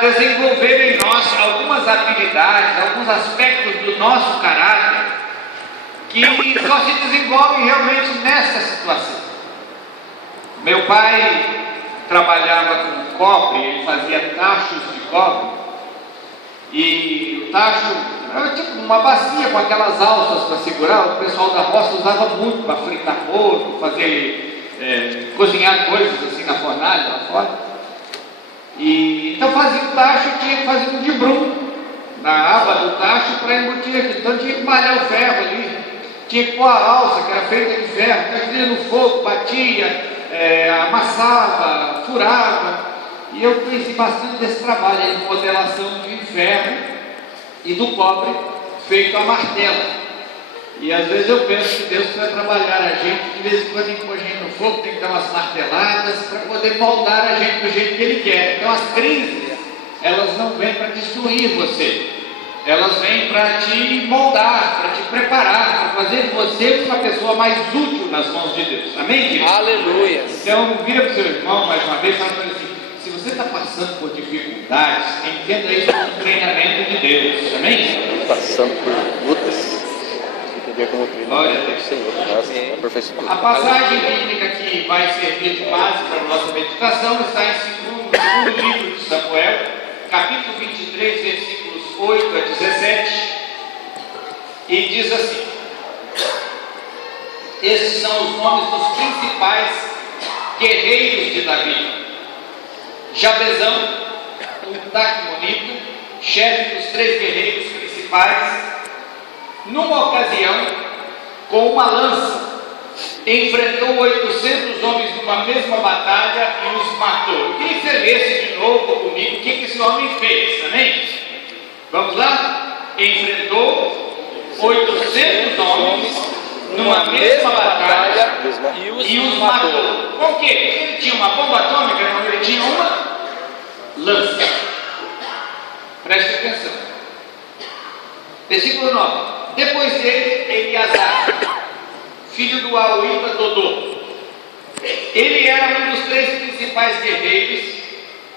desenvolver em nós algumas habilidades, alguns aspectos do nosso caráter que só se desenvolvem realmente nessa situação. Meu pai trabalhava com cobre, ele fazia tachos de cobre, e o tacho era tipo uma bacia com aquelas alças para segurar. O pessoal da roça usava muito para fritar porco, fazer cozinhar coisas assim na fornalha lá fora. E então fazia o tacho e tinha que fazer um dibrum na aba do tacho para embutir aquilo. Então tinha que malhar o ferro ali, tinha que pôr a alça que era feita de ferro, aquilo no fogo, batia, amassava, furava. E eu conheci bastante desse trabalho aí de modelação de ferro e do cobre feito a martelo. E às vezes eu penso que Deus vai trabalhar a gente, de vez em quando tem que pôr a gente no fogo, tem que dar umas marteladas para poder moldar a gente do jeito que Ele quer. Então as crises, elas não vêm para destruir você, elas vêm para te moldar, para te preparar, para fazer de você uma pessoa mais útil nas mãos de Deus. Amém, querido? Aleluia. Então vira para o seu irmão mais uma vez e fala para ele assim: se você está passando por dificuldades, entenda isso como um treinamento de Deus. Amém? Passando por lutas, entender como treinamento do Senhor. Nossa, aperfeiçoamento. A passagem bíblica que vai servir de base para a nossa meditação está em segundo livro de Samuel, capítulo 23, versículos 8 a 17, e diz assim: esses são os nomes dos principais guerreiros de Davi. Jabezão, um taquimonita, chefe dos 3 guerreiros principais, numa ocasião, com uma lança, enfrentou 800 homens numa mesma batalha e os matou. Eu queria que você lesse de novo comigo o que esse homem fez, amém? Vamos lá? Enfrentou 800 homens numa mesma batalha e os matou. Com o quê? Ele tinha uma bomba atômica, não? Ele tinha uma lança. Preste atenção. Versículo 9. Depois dele, Eliasar, filho do Auíta Dodô. Ele era um dos 3 principais guerreiros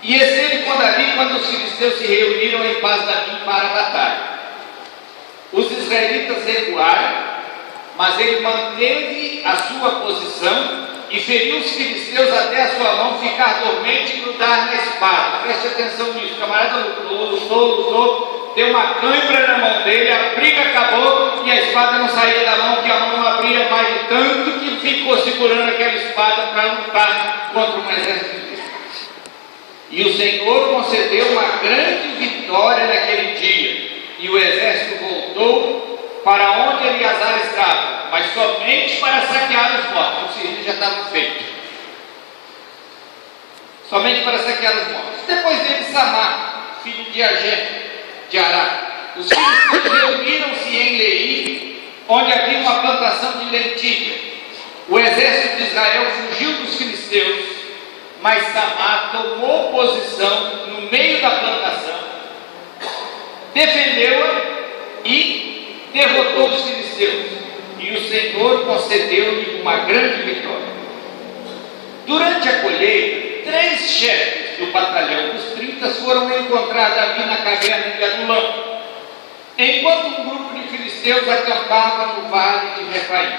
e esteve com Davi quando os filisteus se reuniram em paz para a batalha. Os israelitas recuaram, mas ele manteve a sua posição e feriu os filisteus até a sua mão ficar dormente e grudar na espada. Preste atenção nisso. O camarada lutou, deu uma cãibra na mão dele, a briga acabou e a espada não saía da mão, porque a mão não abria mais de tanto que ficou segurando aquela espada para lutar contra um exército. E o Senhor concedeu uma grande vitória naquele dia, e o exército voltou para onde Eliasar estava, mas somente para saquear os mortos. O serviço já estava feito. Somente para saquear os mortos. Depois dele, Samar, filho de Agé, de Ará. Os filhos reuniram-se em Leí, onde havia uma plantação de lentilha. O exército de Israel fugiu dos filisteus, mas Samar tomou posição no meio da plantação, defendeu-a e derrotou os filisteus, e o Senhor concedeu-lhe uma grande vitória. Durante a colheita, 3 chefes do batalhão dos 30 foram encontrar Davi na caverna de Adulão, enquanto um grupo de filisteus acampava no vale de Refaim.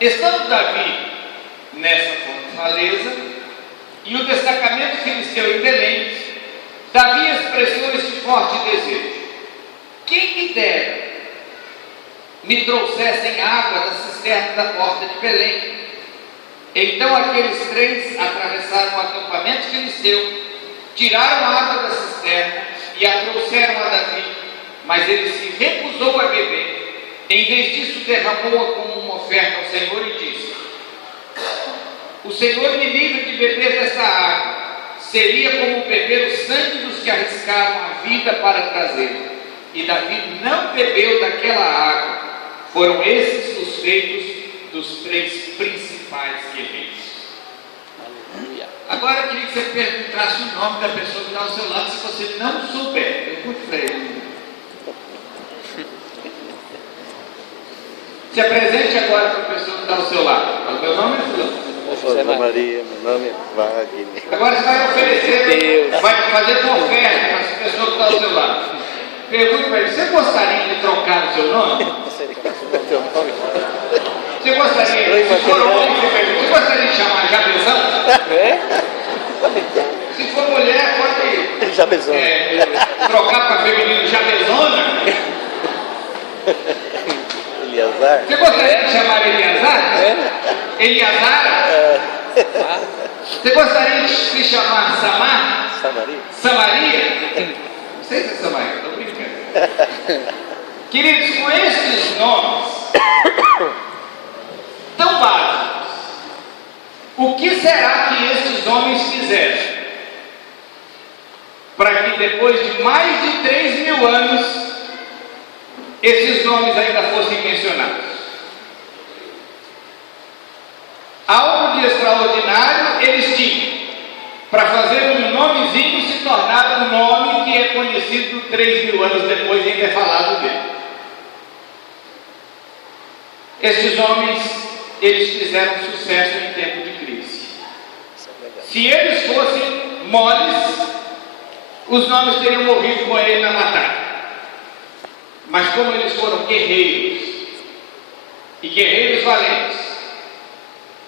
Estando Davi nessa fortaleza e o destacamento filisteu em Belém, Davi expressou este forte desejo: quem me dera me trouxessem água da cisterna da porta de Belém. Então aqueles 3 atravessaram o acampamento filisteu, tiraram a água da cisterna e a trouxeram a Davi, mas ele se recusou a beber. Em vez disso, derramou-a como uma oferta ao Senhor e disse: o Senhor me livre de beber dessa água. Seria como beber o sangue dos que arriscaram a vida para trazê-la. E Davi não bebeu daquela água. Foram esses os feitos dos 3 principais guerreiros. Aleluia. Agora eu queria que você perguntasse o nome da pessoa que está ao seu lado, se você não souber. Pergunte para ele. Se apresente agora para a pessoa que está ao seu lado. O meu nome é Fulano. José Maria. Nome Wagner. Agora você vai oferecer, vai fazer uma oferta para essa pessoa que está ao seu lado. Pergunta para ele, você gostaria de trocar o seu nome? Teu nome? Você gostaria, se for homem, você gostaria de chamar Jabezão? É? Se for mulher, pode Jabezona. trocar para feminino Jabezona. Eliazar? Você gostaria de chamar Eliazar? Eliazar? Você gostaria de se chamar Samar? Samaria? Samaria? Não sei se é Samaria, estou brincando. Queridos, com esses nomes tão básicos, o que será que esses homens fizeram para que depois de mais de 3.000 anos esses nomes ainda fossem mencionados? Algo de extraordinário eles tinham para fazer um nomezinho se tornar um nome que é conhecido 3.000 anos depois e ainda é falado dele. Estes homens, eles fizeram sucesso em tempo de crise. Se eles fossem moles, os nomes teriam morrido com ele na batalha. Mas como eles foram guerreiros, e guerreiros valentes,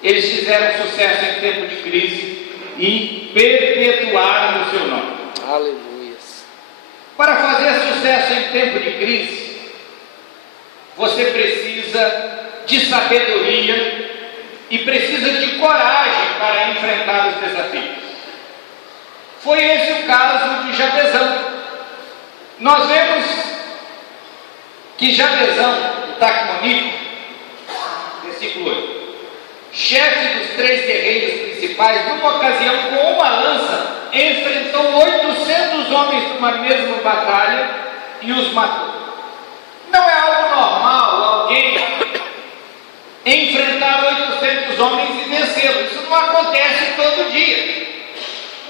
eles fizeram sucesso em tempo de crise e perpetuaram o seu nome. Aleluia. Para fazer sucesso em tempo de crise, você precisa de sabedoria e precisa de coragem para enfrentar os desafios. Foi esse o caso de Jabezão. Nós vemos que Jabezão, o Tacmonico, versículo 8, chefe dos 3 guerreiros principais, numa ocasião com uma lança, enfrentou 800 homens numa mesma batalha e os matou. Não é algo normal alguém enfrentar 800 homens e vencê-los. Isso não acontece todo dia.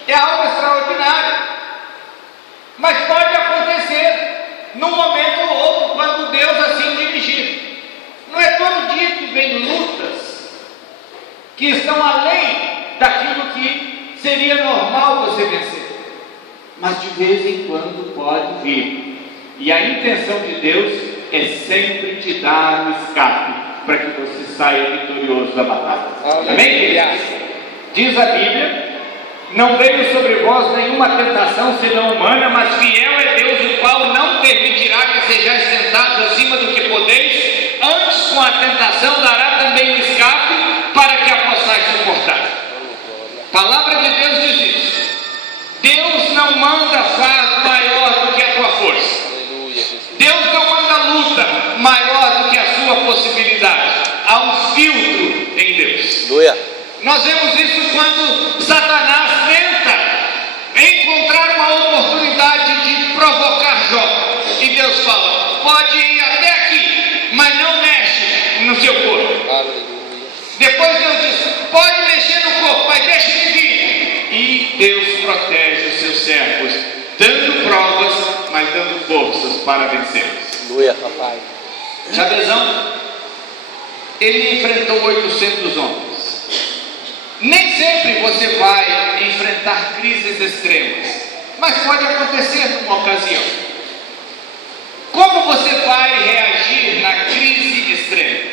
É algo extraordinário. Mas pode acontecer num momento ou outro, quando Deus assim dirigir. Não é todo dia que vem lutas que estão além daquilo que seria normal você vencer. Mas de vez em quando pode vir. E a intenção de Deus é sempre te dar um escape para que você saia vitorioso da batalha. Amém? Diz a Bíblia: não veio sobre vós nenhuma tentação senão humana, mas fiel é Deus, o qual não permitirá que sejais tentados acima do que podeis, antes com a tentação dará também um escape para que a possais suportar. A palavra de Deus diz isso. Deus não manda fardo maior do que a tua força. Deus não manda luta maior do que a sua possibilidade. Há um filtro em Deus. Aleluia. Nós vemos isso quando Satanás tenta encontrar uma oportunidade de provocar Jó. E Deus fala: pode ir até aqui, mas não mexe no seu corpo. Aleluia. Depois Deus diz: pode mexer no corpo, mas deixa ele vir. E Deus protege os seus servos, dando provas, mas dando forças para vencê-los. Aleluia. Papai. Jabezão, ele enfrentou 800 homens. Nem sempre você vai enfrentar crises extremas, mas pode acontecer numa ocasião. Como você vai reagir na crise extrema?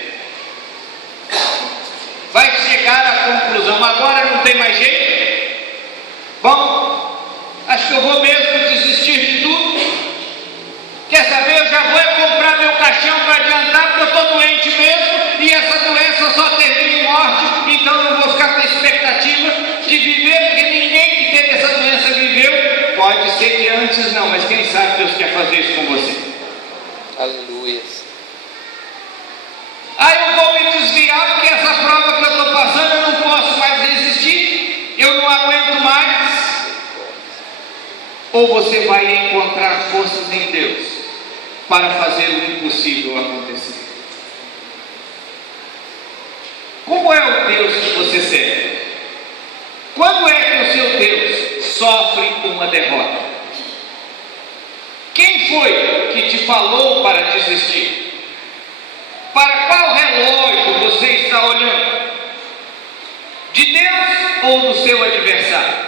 Vai chegar à conclusão: agora não tem mais jeito? Bom, acho que eu vou mesmo desistir de tudo. Quer saber, eu já vou comprar meu caixão para adiantar, porque eu estou doente mesmo, e essa doença só termina em morte, então eu não vou ficar com a expectativa de viver, porque ninguém que teve essa doença viveu. Pode ser que antes não, mas quem sabe Deus quer fazer isso com você. Aleluia. Eu vou me desviar, porque essa prova que eu estou passando eu não posso mais resistir, eu não aguento mais. Ou você vai encontrar forças em Deus para fazer o impossível acontecer. Como é o Deus que você serve? Quando é que o seu Deus sofre uma derrota? Quem foi que te falou para desistir? Para qual relógio você está olhando? De Deus ou do seu adversário?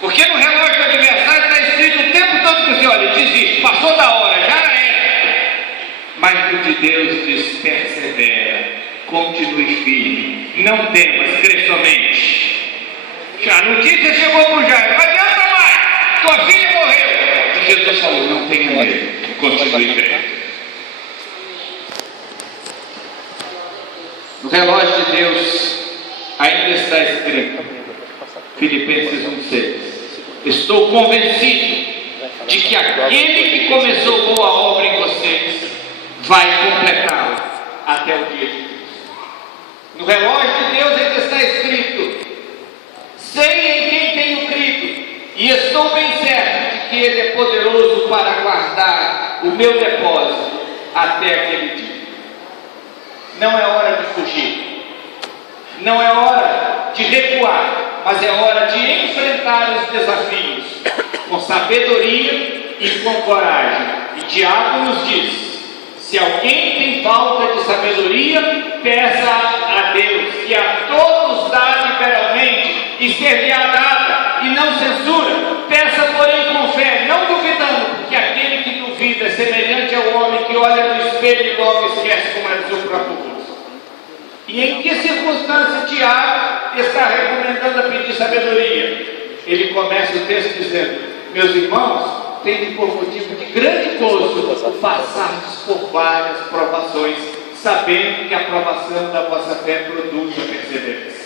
Porque no relógio do adversário está escrito o tempo todo que você olha, desiste, passou da hora, já era. Mas o de Deus diz: persevera, continue firme, não temas, crê somente. A notícia chegou para o Jairo: não adianta mais, tua filha morreu. E Jesus falou: não tenha medo, continue crendo. No relógio de Deus ainda está escrito, Filipenses 1,6: estou convencido de que aquele que começou boa obra em vocês vai completá-la até o dia de Cristo. No relógio de Deus ainda está escrito: sei em quem tenho crido e estou bem certo de que Ele é poderoso para guardar o meu depósito até aquele dia. Não é hora de fugir, não é hora de recuar, mas é hora de enfrentar os desafios com sabedoria e com coragem. E Tiago nos diz: se alguém tem falta de sabedoria, peça a Deus, que a todos dá liberalmente e ser-lhe-á dada, e não censura. Peça, porém, com fé, não duvidando, porque aquele que duvida é semelhante ao homem que olha no espelho e logo esquece como é o seu próprio rosto. E em que circunstância Tiago está recomendando a pedir sabedoria? Ele começa o texto dizendo: meus irmãos, tem por motivo de grande gozo passarmos por várias provações, sabendo que a provação da vossa fé produz a perseverança.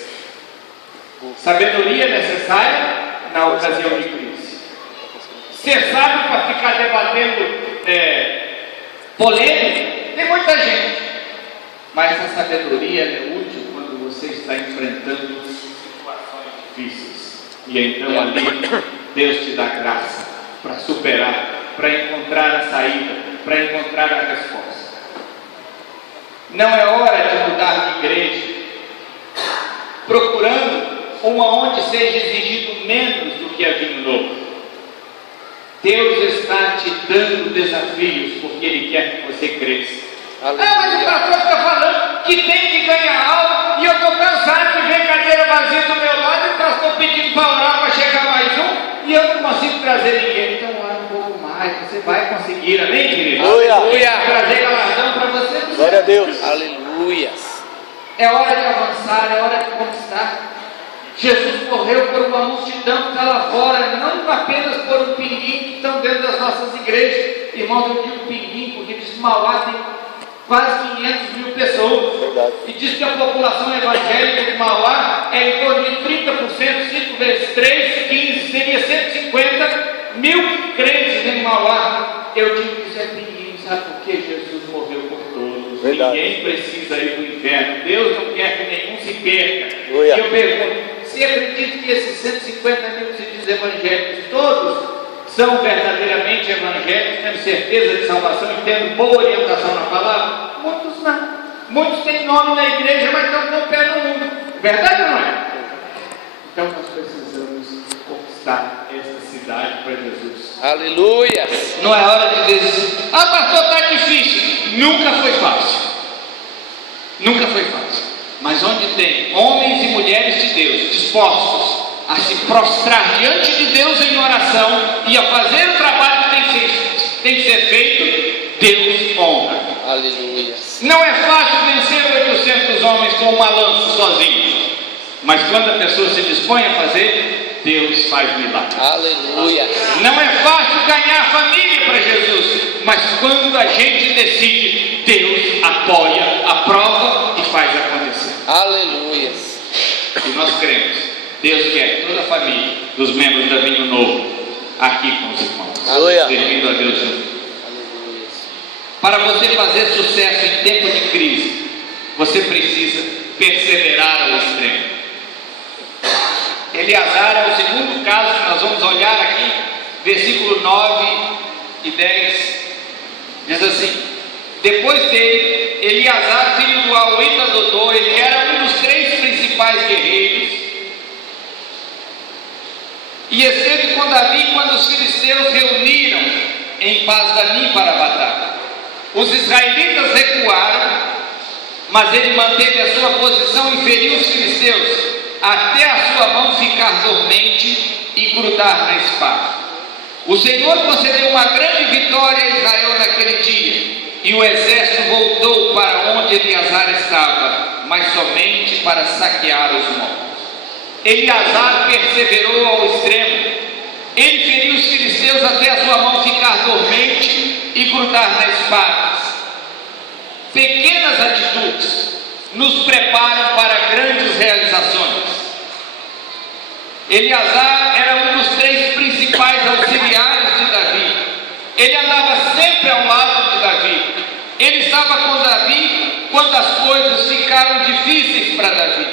Sabedoria é necessária na ocasião de crise. Ser sábio para ficar debatendo polêmica, tem muita gente. Mas essa sabedoria é útil quando você está enfrentando situações difíceis. E então ali Deus te dá graça para superar, para encontrar a saída, para encontrar a resposta. Não é hora de mudar de igreja, procurando uma onde seja exigido menos do que a vinho novo. Deus está te dando desafios porque Ele quer que você cresça. Mas o pastor está falando que tem que ganhar algo, e eu estou cansado de ver cadeira vazia do meu lado, e o pastor pedindo para orar para chegar mais um, e eu não consigo trazer ninguém. Então ora um pouco mais, você vai conseguir, amém, querido? Aleluia. Trazer galardão para você. Glória a Deus. Aleluia. É hora de avançar, é hora de conquistar. Jesus morreu por uma multidão que está lá fora, não apenas por um pinguim que estão dentro das nossas igrejas. Irmãos, eu digo pinguim porque diz Mauá tem quase 500 mil pessoas. Verdade. E diz que a população evangélica de Mauá é em torno de 30%, 5 vezes 3, 15, seria 150 mil crentes em Mauá. Eu digo que isso é pinguim, sabe por quê? Jesus morreu por todos. Verdade. Ninguém precisa ir para o inferno. Deus não quer que nenhum se perca. Aleluia. E eu pergunto: você acredita que esses 150 mil que se diz evangélicos, todos são verdadeiramente evangélicos, tendo certeza de salvação e tendo boa orientação na palavra? Muitos não. Muitos têm nome na igreja, mas estão com o pé no mundo. Verdade ou não é? Então nós precisamos conquistar esta cidade para Jesus. Aleluia. Não é hora de dizer: ah, pastor, está difícil. Nunca foi fácil. Nunca foi fácil. Mas onde tem homens e mulheres de Deus dispostos a se prostrar diante de Deus em oração e a fazer o trabalho que tem que ser feito, Deus honra. Aleluia. Não é fácil vencer 800 homens com uma lança sozinho, mas quando a pessoa se dispõe a fazer, Deus faz milagre. Aleluia. Não é fácil ganhar a família para Jesus, mas quando a gente decide, Deus apoia, aprova e faz acontecer. Aleluia. E nós cremos, Deus quer toda a família dos membros da Vinho Novo aqui com os irmãos, Aleluia. servindo a Deus junto. Aleluia. Para você fazer sucesso em tempo de crise, você precisa perseverar ao extremo. Eleazar é o segundo caso que nós vamos olhar aqui, versículo 9 e 10, diz assim: depois dele, Eleazar, filho do Auíta Dodô, ele era um dos 3 principais guerreiros, e esteve com Davi quando os filisteus reuniram em Paz-Damim para a batalha. Os israelitas recuaram, mas ele manteve a sua posição e feriu os filisteus, até a sua mão ficar dormente e grudar na espada. O Senhor concedeu uma grande vitória a Israel naquele dia, e o exército voltou para onde Eleazar estava, mas somente para saquear os montes. Eleazar perseverou ao extremo. Ele feriu os filisteus até a sua mão ficar dormente e grudar na espada. Pequenas atitudes nos preparam para grandes realizações. Eleazar era um dos 3 principais auxiliares de Davi. Ele andava sempre ao lado de Davi. Ele estava com Davi quando as coisas ficaram difíceis para Davi.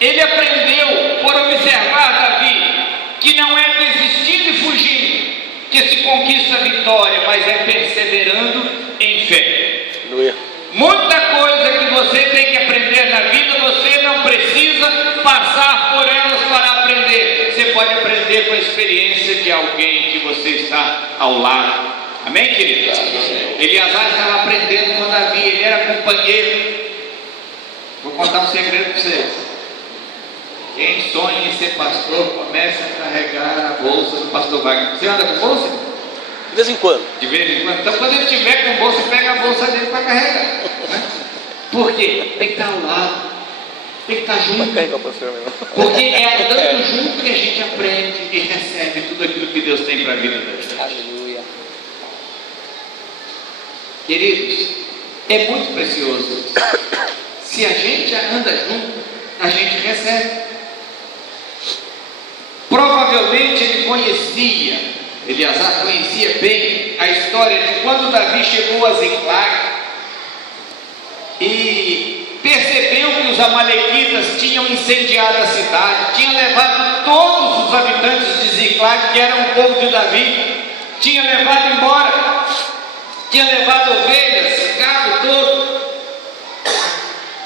Ele aprendeu por observar Davi que não é desistindo e fugindo que se conquista a vitória, mas é perseverando em fé. Aleluia. Muita coisa que você tem que aprender na vida, você não precisa passar por elas para aprender. Você pode aprender com a experiência de alguém que você está ao lado. Amém, querido? Eleazar estava aprendendo com Davi, ele era companheiro. Vou contar um segredo para vocês. Quem sonha em ser pastor, começa a carregar a bolsa do pastor Wagner. Você anda com bolsa? De vez em quando. De vez em quando. Então, quando ele estiver com bolsa, pega a bolsa dele para carregar. Né? Por quê? Tem que estar ao lado. Tem que estar junto. Vai carregar o pastor mesmo. Porque é andando junto que a gente aprende e recebe tudo aquilo que Deus tem para a vida da gente. Aleluia. Queridos, é muito precioso isso. Se a gente anda junto, a gente recebe. Provavelmente Eleazar conhecia bem a história de quando Davi chegou a Ziclag e percebeu que os amalequitas tinham incendiado a cidade, tinham levado todos os habitantes de Ziclag, que eram o povo de Davi, tinham levado embora, tinham levado ovelhas, gado todo,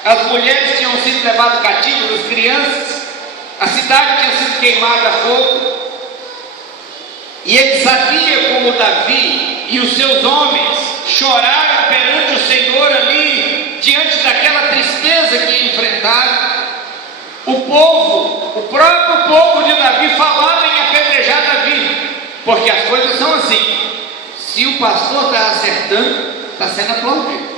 as mulheres tinham sido levadas cativas, as crianças, a cidade tinha sido queimada a fogo, e ele sabia como Davi e os seus homens choraram perante o Senhor ali, diante daquela tristeza que enfrentaram. O próprio povo de Davi falava em apedrejar Davi, porque as coisas são assim: se o pastor está acertando, está sendo aplaudido,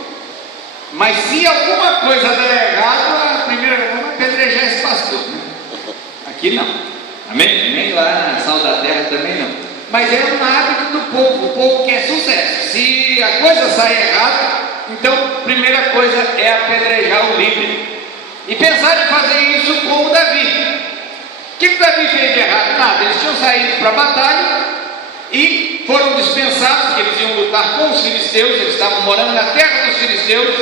mas se alguma coisa der errado, a primeira coisa é apedrejar esse pastor. Aqui não, amém? Nem lá na Sal da Terra também não. Mas é um hábito do povo, o povo quer sucesso. Se a coisa sai errada, então a primeira coisa é apedrejar o líder. E pensaram em fazer isso com o Davi. O que Davi fez de errado? Nada, eles tinham saído para a batalha e foram dispensados, porque eles iam lutar com os filisteus, eles estavam morando na terra dos filisteus.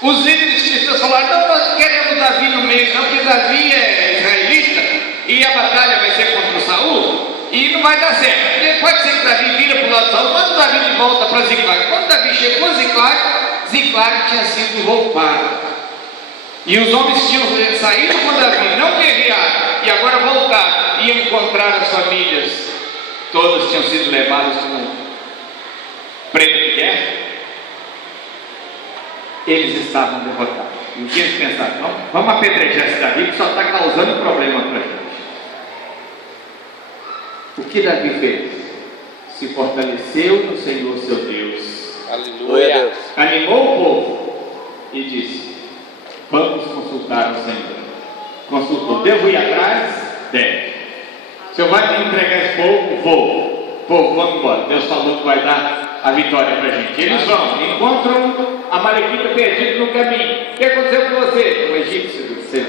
Os líderes filisteus falaram: não, nós queremos Davi no meio, não, porque Davi é israelita e a batalha vai ser contra o Saul. E não vai dar certo, porque pode ser que Davi vira para o lado de Saul, manda Davi de volta para Ziclag. Quando Davi chegou a Ziclag tinha sido roubado. E os homens tinham saído com Davi, não guerrearam, e agora voltaram, e encontraram as famílias. Todas tinham sido levadas como prêmio de guerra. Eles estavam derrotados. E o que eles pensaram? Não, vamos apedrejar esse Davi que só está causando problema para a gente. O que Davi fez? Se fortaleceu no Senhor seu Deus. Aleluia. Animou o povo e disse: vamos consultar o Senhor. Consultou: devo ir atrás? Deve. O Senhor vai me entregar esse povo? Vou. Povo, vamos embora. Deus falou que vai dar a vitória para a gente. Eles vão, encontram a Malequita perdido no caminho. O que aconteceu com você? O egípcio do céu.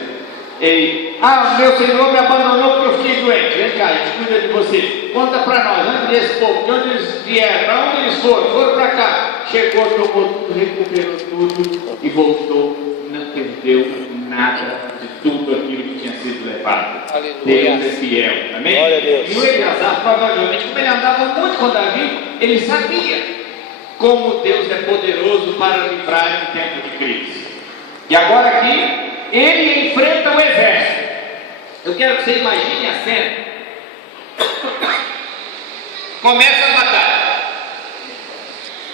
Ele: meu Senhor me abandonou porque eu fiquei doente. Vem cá, a gente cuida de você. Conta para nós, onde desse povo, de onde eles vieram, para onde eles foram? Foram para cá. Chegou, tomou tudo, recuperou tudo e voltou. Não perdeu nada de tudo aquilo que tinha sido levado. Aleluia. Deus é fiel, amém? Glória a Deus. E o Eleazar, provavelmente, como ele andava muito com Davi, ele sabia como Deus é poderoso para livrar em tempo de crise. E agora aqui, ele enfrenta o exército. Eu quero que você imagine a cena. Começa a batalha.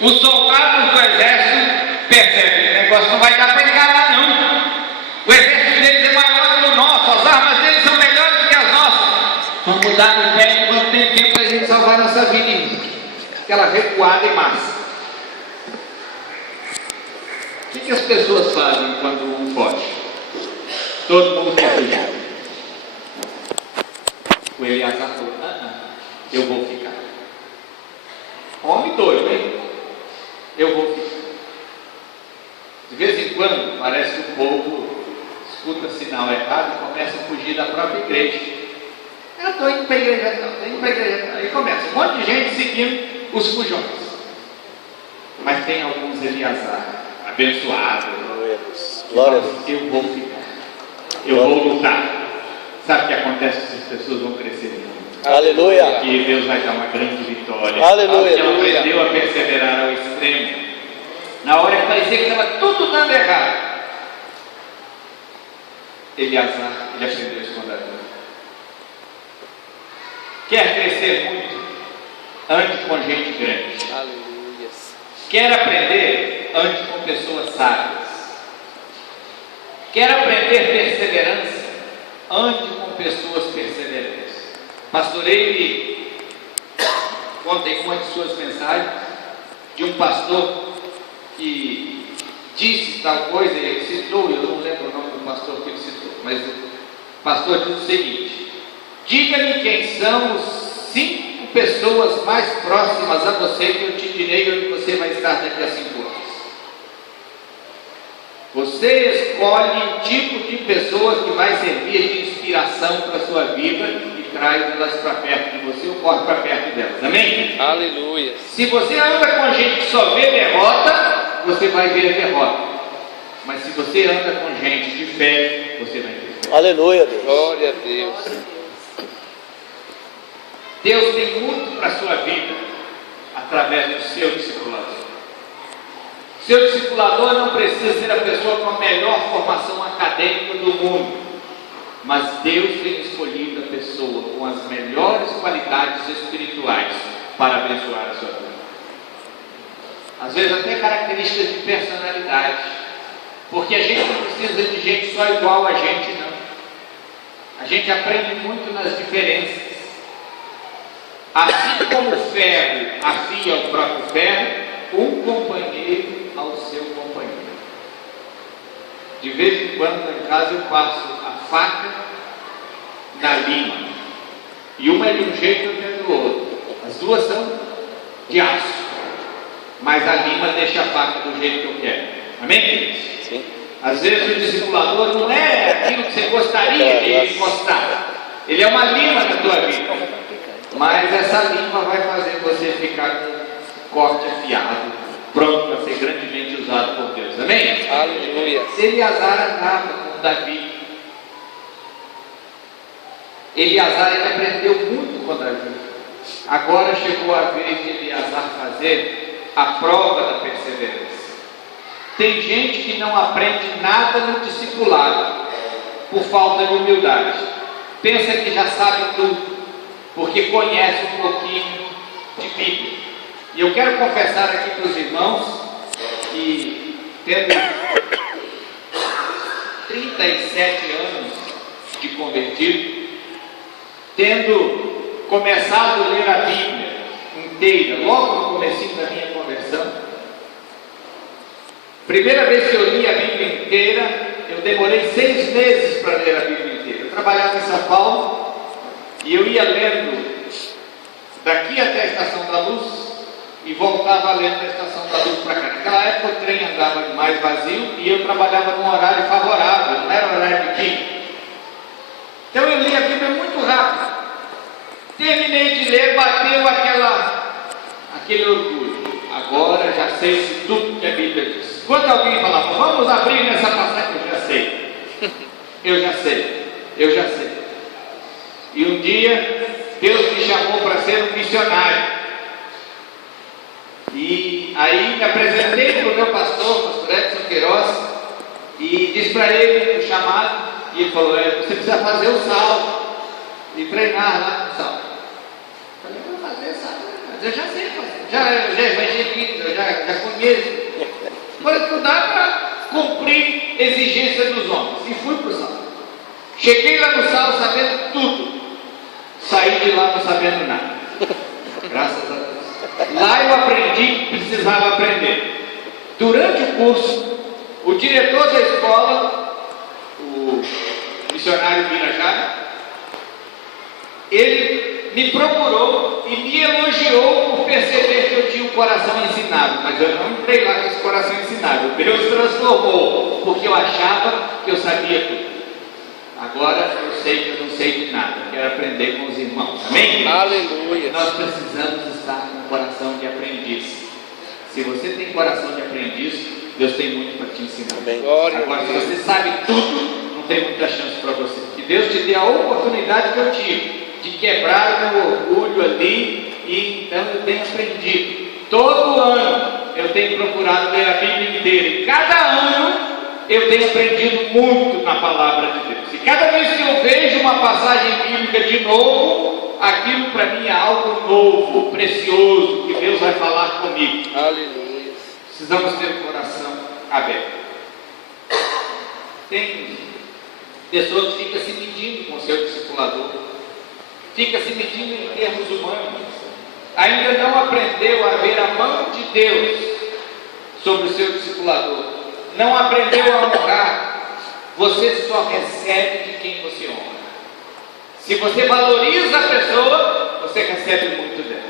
Os soldados do exército percebem: o negócio não vai dar para ele ganhar, não. O exército deles é maior que o nosso, as voltar no pé quando tem tempo para a gente salvar nossa vida em aquela recuada em massa. O que as pessoas fazem quando um foge? Todo mundo quer fugir. O Eleazar falou: eu vou ficar. Homem doido, hein? Eu vou ficar. De vez em quando, parece que o povo escuta sinal errado e começa a fugir da própria igreja. Eu estou indo para a igreja, não, estou indo para a igreja. Aí começa um monte de gente seguindo os fujões. Mas tem alguns Eleazar, abençoados. Glória a Deus. Eu vou ficar. Eu vou lutar. Sabe o que acontece? Essas pessoas vão crescer muito. Aleluia. E Deus vai dar uma grande vitória. Aleluia. Porque ela aprendeu a perseverar ao extremo. Na hora que parecia que estava tudo dando errado, Eleazar, ele aprendeu a esconder. Quer crescer muito? Ande com gente grande. Aleluia. Quer aprender? Ande com pessoas sábias. Quer aprender perseverança? Ande com pessoas perseverantes. Pastorei contei uma de suas mensagens de um pastor que disse tal coisa, e ele citou, eu não lembro o nome do pastor que ele citou, mas o pastor diz o seguinte: diga-me quem são os 5 pessoas mais próximas a você que eu te direi onde você vai estar daqui a 5 anos. Você escolhe o tipo de pessoa que vai servir de inspiração para a sua vida e traz elas para perto de você ou corre para perto delas. Amém? Aleluia. Se você anda com gente que só vê derrota, você vai ver a derrota. Mas se você anda com gente de fé, você vai ter fé. Aleluia, Deus. Glória a Deus. Deus tem muito para a sua vida através do seu discipulador. Seu discipulador não precisa ser a pessoa com a melhor formação acadêmica do mundo, mas Deus tem escolhido a pessoa com as melhores qualidades espirituais para abençoar a sua vida. Às vezes até características de personalidade, porque a gente não precisa de gente só igual a gente, não. A gente aprende muito nas diferenças. Assim como o ferro afia o próprio ferro, um companheiro ao seu companheiro. De vez em quando, lá em casa, eu passo a faca na lima, e uma é de um jeito e outra é do outro. As duas são de aço, mas a lima deixa a faca do jeito que eu quero. Amém, queridos? Sim. Às vezes o discipulador não é aquilo que você gostaria de ele gostar. Ele é uma lima na tua vida, mas essa lima vai fazer você ficar com um corte afiado, pronto para ser grandemente usado por Deus. Amém? Aleluia. Eleazar andava com Davi. Eleazar, ele aprendeu muito com Davi. Agora chegou a vez de Eleazar fazer a prova da perseverança. Tem gente que não aprende nada no discipulado por falta de humildade. Pensa que já sabe tudo, porque conhece um pouquinho de Bíblia. E eu quero confessar aqui para os irmãos que, tendo 37 anos de convertido, tendo começado a ler a Bíblia inteira, logo no comecinho da minha conversão, primeira vez que eu li a Bíblia inteira, eu demorei 6 meses para ler a Bíblia inteira. Eu trabalhava em São Paulo e eu ia lendo daqui até a Estação da Luz e voltava lendo da Estação da Luz para cá. Naquela época o trem andava mais vazio e eu trabalhava num horário favorável, não era horário de pico. Então eu li a Bíblia muito rápido. Terminei de ler, bateu aquele orgulho. Agora já sei tudo que a Bíblia diz. Quando alguém falava, vamos abrir nessa passagem, eu já sei. Eu já sei. Eu já sei. E um dia Deus me chamou para ser um missionário. E aí me apresentei para o meu pastor Edson Queiroz, e disse para ele o chamado, e ele falou: você precisa fazer o salto e treinar lá no salto. Eu falei: vou fazer salto, mas eu já sei fazer, já evangelizo, eu já conheço. Vou estudar para cumprir exigência dos homens. E fui para o salto. Cheguei lá no salto sabendo tudo. Saí de lá não sabendo nada. Graças a Deus. Lá eu aprendi que precisava aprender. Durante o curso, o diretor da escola, o missionário Birajara, ele me procurou e me elogiou por perceber que eu tinha um coração ensinável, mas eu não entrei lá com esse coração ensinável. Deus transformou, porque eu achava que eu sabia tudo. Agora eu sei que eu não sei de nada, quero aprender com os irmãos. Amém? Aleluia. Nós precisamos estar com um coração de aprendiz. Se você tem coração de aprendiz, Deus tem muito para te ensinar. Amém. Glória a Agora, se Deus. você sabe tudo, não tem muita chance para você. Que Deus te dê a oportunidade que eu tive de quebrar o meu orgulho ali, e então eu tenho aprendido. Todo ano eu tenho procurado ler a Bíblia inteira, e cada ano eu tenho aprendido muito na palavra de Deus. E cada vez que eu vejo uma passagem bíblica de novo, aquilo para mim é algo novo, precioso, que Deus vai falar comigo. Aleluia. Precisamos ter o coração aberto. Tem pessoas que ficam se medindo com o seu discipulador, fica se medindo em termos humanos, ainda não aprendeu a ver a mão de Deus sobre o seu discipulador, não aprendeu a honrar. Você só recebe de quem você honra. Se você valoriza a pessoa, você recebe muito dela.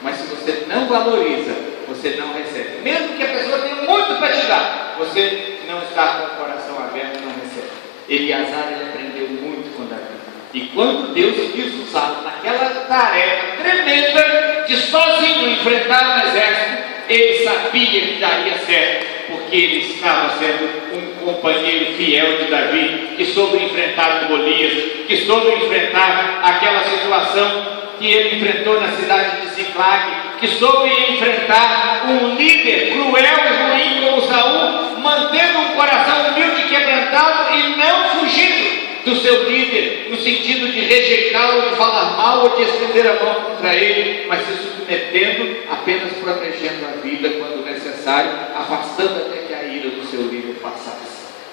Mas se você não valoriza, você não recebe. Mesmo que a pessoa tenha muito para te dar, você não está com o coração aberto, não recebe. Eliasar, ele aprendeu muito com Davi. E quando Deus quis usá-lo naquela tarefa tremenda de sozinho enfrentar um exército, ele sabia que daria certo, porque ele estava sendo um companheiro fiel de Davi, que soube enfrentar Golias, que soube enfrentar aquela situação que ele enfrentou na cidade de Ziclag, que soube enfrentar um líder cruel e ruim como Saul, mantendo um coração humilde e quebrantado e não fugindo do seu líder, no sentido de rejeitá-lo, de falar mal ou de estender a mão contra ele, mas se submetendo, apenas protegendo a vida quando necessário, afastando até que a ira do seu líder passasse.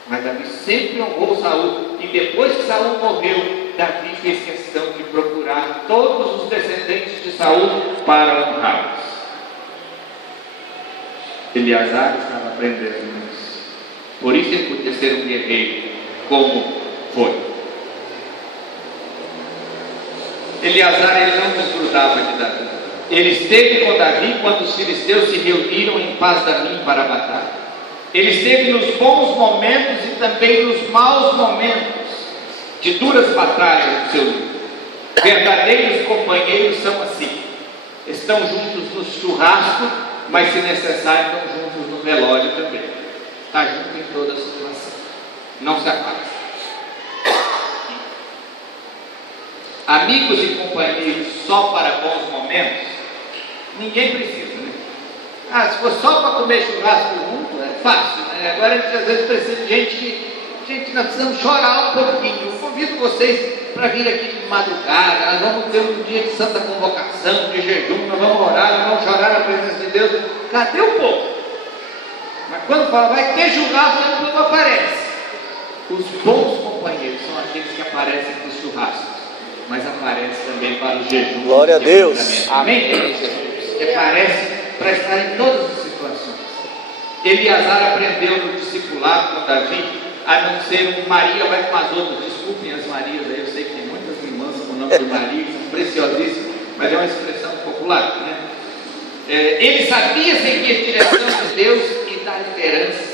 Mas Davi sempre honrou Saul, e depois que Saul morreu, Davi fez questão de procurar todos os descendentes de Saul para honrá-los. Eleazar estava aprendendo isso. Por isso ele podia ser um guerreiro, como foi. Eleazar, ele não desgrudava de Davi. Ele esteve com Davi quando os filisteus se reuniram em Pas-damim para a batalha. Ele esteve nos bons momentos e também nos maus momentos de duras batalhas do seu livro. Verdadeiros companheiros são assim. Estão juntos no churrasco, mas se necessário estão juntos no velório também. Está junto em toda a situação. Não se afasta. Amigos e companheiros só para bons momentos, ninguém precisa, né? Se for só para comer churrasco junto, é fácil, né? Agora a gente às vezes precisa de gente, nós precisamos chorar um pouquinho. Eu convido vocês para vir aqui de madrugada. Nós vamos ter um dia de santa convocação, de jejum, nós vamos orar, nós vamos chorar na presença de Deus. Cadê o povo? Mas quando fala, vai ter churrasco, o povo aparece. Os bons companheiros são aqueles que aparecem para os churrascos, mas aparece também para o jejum. Glória a Deus. Amém? Que aparece para estar em todas as situações. Eleazar aprendeu no discipulado com Davi a não ser um Maria vai com as outras. Desculpem as Marias aí, eu sei que tem muitas irmãs com o nome de Maria, que são preciosíssimas, mas é uma expressão popular, né? Ele sabia seguir a direção de Deus e da liderança.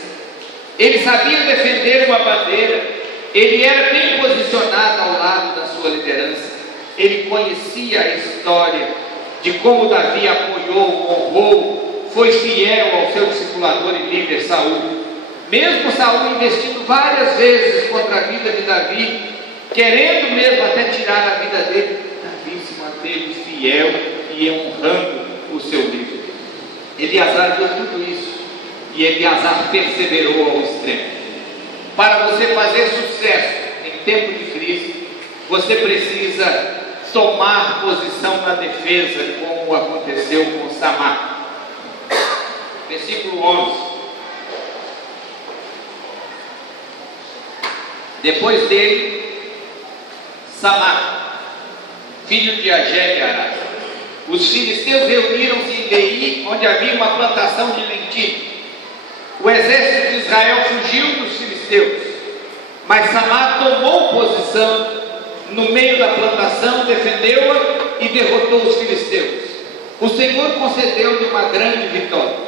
Ele sabia defender uma bandeira. Ele era bem posicionado ao lado da sua liderança. Ele conhecia a história de como Davi apoiou, honrou, foi fiel ao seu discipulador e líder Saul. Mesmo Saul investindo várias vezes contra a vida de Davi, querendo mesmo até tirar a vida dele, Davi se manteve fiel e honrando o seu líder. Eleazar viu tudo isso, e Eleazar perseverou ao extremo. Para você fazer sucesso em tempo de crise, você precisa tomar posição na defesa, como aconteceu com Samar. Versículo 11. Depois dele, Samar. filho de Agé de Ará. Os filisteus reuniram-se em Lei, onde havia uma plantação de lentilho. O exército de Israel fugiu dos filisteus, mas Samá tomou posição no meio da plantação, defendeu-a e derrotou os filisteus. O Senhor concedeu-lhe uma grande vitória.